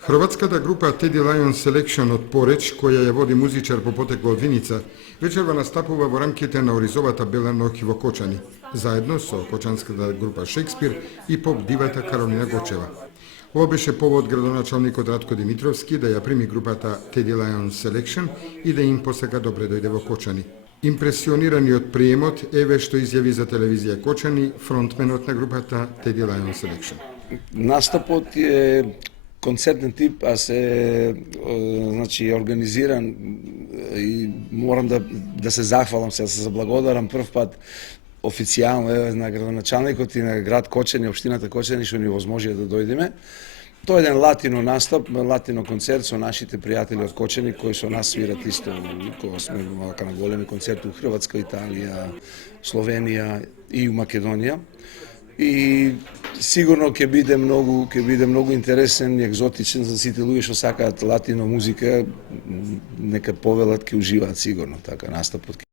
Hrvatskата група Teddy Lion Selection од Пореч, која ја води музичар по потекло од Виница, вечерва настапува во рамките на Оризовата бела ноќ во Кочани, заедно со кочанската група Шекспир и поп дивата Каролина Гочева. Ова беше повод градоначалникот Радко Димитровски да ја прими групата Teddy Lion Selection и да им посака добре дојде во Кочани. Импресионирани од приемот, еве што изјави за телевизија Кочани фронтменот на групата Teddy Lion Selection. Настапот е концертен тип, а се значи организиран и морам да се захвалам, се заблагодарам прв пат официјално на градоначалникот и на град Кочани, општината Кочани што ни возможија да дојдеме. Тоа е еден латино настап, латино концерт со нашите пријатели од Кочани кои со нас свират исто, кога сме на големи концерти у Хрватска, Италија, Словенија и у Македонија. И сигурно ќе биде многу интересен и екзотичен за сите луѓе што сакаат латино музика, нека повелат, ќе уживаат сигурно, така настапот